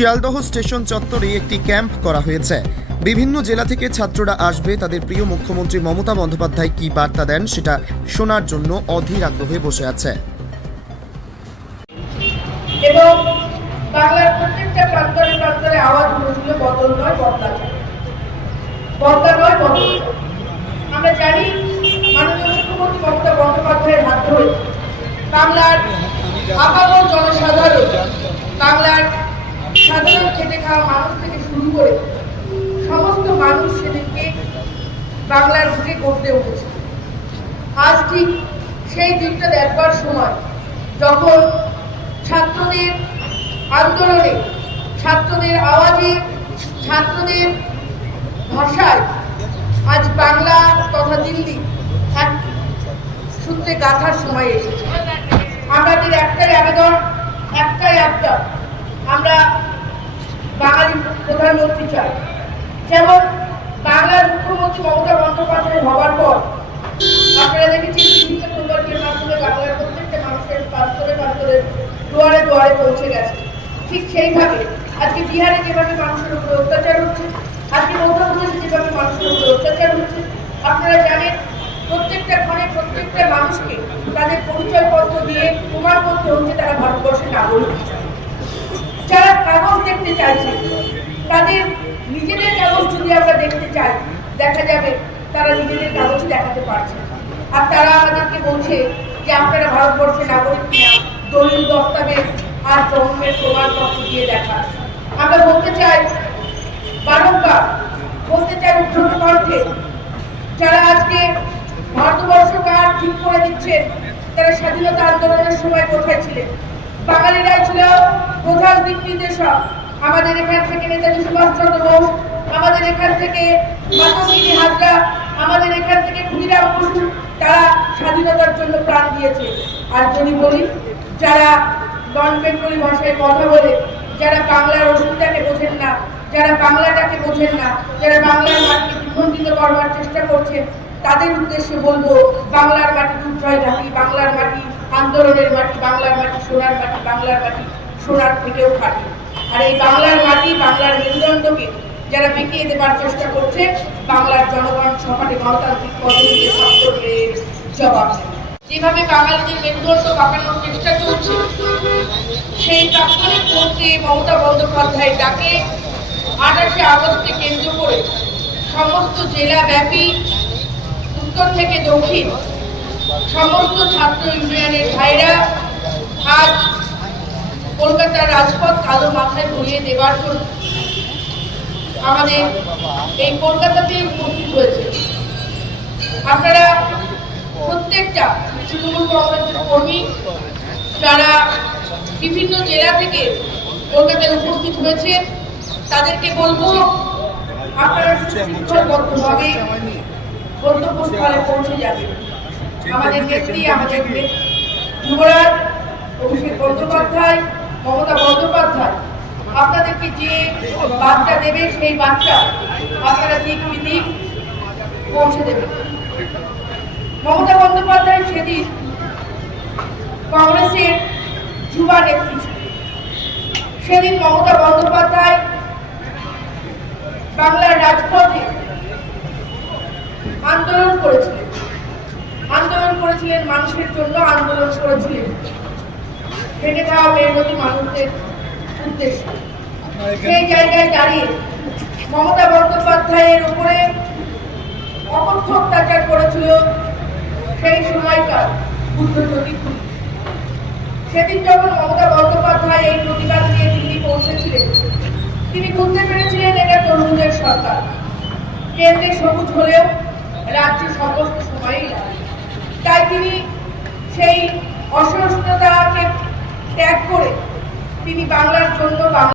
Sealdah station চত্বরে একটি camp করা হয়েছে। বিভিন্ন জেলা থেকে ছাত্ররা আসবে, তাদের প্রিয় মুখ্যমন্ত্রী মমতা বন্দ্যোপাধ্যায় কি বার্তা দেন সেটা শোনার জন্য অধীর আগ্রহে বসে আছে। এবং বাংলার প্রত্যেকটা প্রান্তরে প্রান্তরে আওয়াজ উঠেছিল বদল নয় বদলা চাই, বদলা নয় বদল। আমরা জানি মাননীয় মুখ্যমন্ত্রী মমতা বন্দ্যোপাধ্যায়ের হাত ধরে বাংলার আপামর জনসাধারণ, বাংলার সাধারণ খেটে খাওয়া মানুষ থেকে শুরু করে সমস্ত মানুষ সেদিনকে বাংলার বুকে গড়তে উঠেছে। আজ ঠিক সেই দিনটা দেখবার সময়, যখন ছাত্রদের আন্দোলনে, ছাত্রদের আওয়াজে, ছাত্রদের ভাষায় আজ বাংলা তথা দিল্লি এক সূত্রে গাঁথার সময় এসেছে। আমাদের একটাই আবেদন, একটাই আবদার, আমরা বাঙালি প্রধানমন্ত্রী চাই। যেমন বাংলার মুখ্যমন্ত্রী মমতা বন্দ্যোপাধ্যায় হওয়ার পর আপনারা দেখেছেন বিভিন্ন প্রকল্পের মাধ্যমে বাংলার প্রত্যেকটা মানুষের প্রান্তরে প্রান্তরে দুয়ারে দুয়ারে পৌঁছে গেছে। ঠিক সেইভাবে আজকে বিহারে যেভাবে মানুষের উপরে অত্যাচার হচ্ছে, আজকে মধ্যপ্রদেশে যেভাবে মানুষের উপরে অত্যাচার হচ্ছে, আপনারা জানেন প্রত্যেকটা ঘরে প্রত্যেকটা মানুষকে তাদের পরিচয়পত্র দিয়ে প্রমাণ করতে হচ্ছে তারা ভারতবর্ষের নাগরিক। যারা কাগজ দেখতে চাইছে, তাদের নিজেদের কাগজ যদি আমরা দেখতে চাই, দেখা যাবে তারা নিজেদের কাগজ দেখাতে পারছে। আর তারা আমাদেরকে বলছে যে আপনারা ভারতবর্ষের নাগরিক কিনা দলিল দস্তাবেজ আর জন্মের প্রমাণপত্র দিয়ে দেখা। আমরা বলতে চাই, বারংবার বলতে চাই উদ্ধৃত কণ্ঠে, যারা আজকে ভারতবর্ষ কার ঠিক করে দিচ্ছেন, তারা স্বাধীনতা আন্দোলনের সময় কোথায় ছিলেন? বাঙালিরাই ছিল প্রধান দিক নির্দেশক। আমাদের এখান থেকে নেতাজি সুভাষচন্দ্র বোস, আমাদের এখান থেকে মাতঙ্গিনী হাজরা, আমাদের এখান থেকে ক্ষুদিরাম বসু, তারা স্বাধীনতার জন্য প্রাণ দিয়েছে। আর যদি বলি, যারা নন বেঙ্গলি ভাষায় কথা বলে, যারা বাংলার অসুবিধাকে বোঝেন না, যারা বাংলাটাকে বোঝেন না, যারা বাংলার মাটিকে বিখণ্ডিত করবার চেষ্টা করছেন, তাদের উদ্দেশ্যে বলবো, বাংলার মাটি দুর্জয় ঘাটি, বাংলার মাটি আন্দোলনের মাটি, বাংলার মাটি সোনার মাটি, বাংলার মাটি সোনার থেকেও খাটি। আর এই বাংলার মাটি, বাংলার মেরুদণ্ডকে যারা বেঁকিয়ে দেবার চেষ্টা করছে, বাংলার জনগণ সমাজে গণতান্ত্রিক পদ্ধতিতে ছাত্রদের জবাব দেবে। যেভাবে বাঙালিদের মেরুদণ্ড বাঁকানোর চেষ্টা চলছে, সেই তাৎক্ষণিক মুহূর্তে মমতা বন্দ্যোপাধ্যায় ডাকে 28শে আগস্টকে কেন্দ্র করে সমস্ত জেলা ব্যাপী উত্তর থেকে দক্ষিণ সমস্ত ছাত্র ইউনিয়নের ভাইরা আজ কলকাতার রাজপথ কালো মাথায় ঘুরিয়ে দেবার জন্য আমাদের এই কলকাতাতে উপস্থিত হয়েছে। আপনারা প্রত্যেকটা তৃণমূল কংগ্রেসের কর্মী যারা বিভিন্ন জেলা থেকে কলকাতায় উপস্থিত হয়েছে, তাদেরকে বলবো, আপনারা সুশৃঙ্খলবদ্ধভাবে গন্তব্যস্থলে পৌঁছে যাবে। আমাদের নেত্রী, আমাদের যুবরাজ অভিষেক বন্দ্যোপাধ্যায়, মমতা বন্দ্যোপাধ্যায় আপনাদেরকে যে বার্তা দেবে, সেই বার্তা আপনারা দিক বিদিক পৌঁছে দেবেন। মমতা বন্দ্যোপাধ্যায় সেদিন কংগ্রেসের যুবা নেত্রী ছিলেন। সেদিন মমতা বন্দ্যোপাধ্যায় বাংলার রাজপথে আন্দোলন করেছিলেন, মানুষের জন্য আন্দোলন করেছিলেন, খেটে খাওয়া মেহনতি মানুষদের উদ্দেশ্যে। সেই জায়গায় দাঁড়িয়ে মমতা বন্দ্যোপাধ্যায়ের উপরে অকথ্য অত্যাচার করেছিল সেই সময়কার বুদ্ধজ্যোতি পুলিশ। সেদিন যখন মমতা বন্দ্যোপাধ্যায় এই প্রতিবাদ নিয়ে দিল্লি পৌঁছেছিলেন, তিনি বুঝতে পেরেছিলেন এটা তরুণদের সরকার। কেন্দ্রে সবুজ হলেও রাজ্যে সমস্ত সময়ই লাগে। তাই তিনি সেই অসহিষ্ণুতাকে ত্যাগ করে তিনি বাংলার জন্য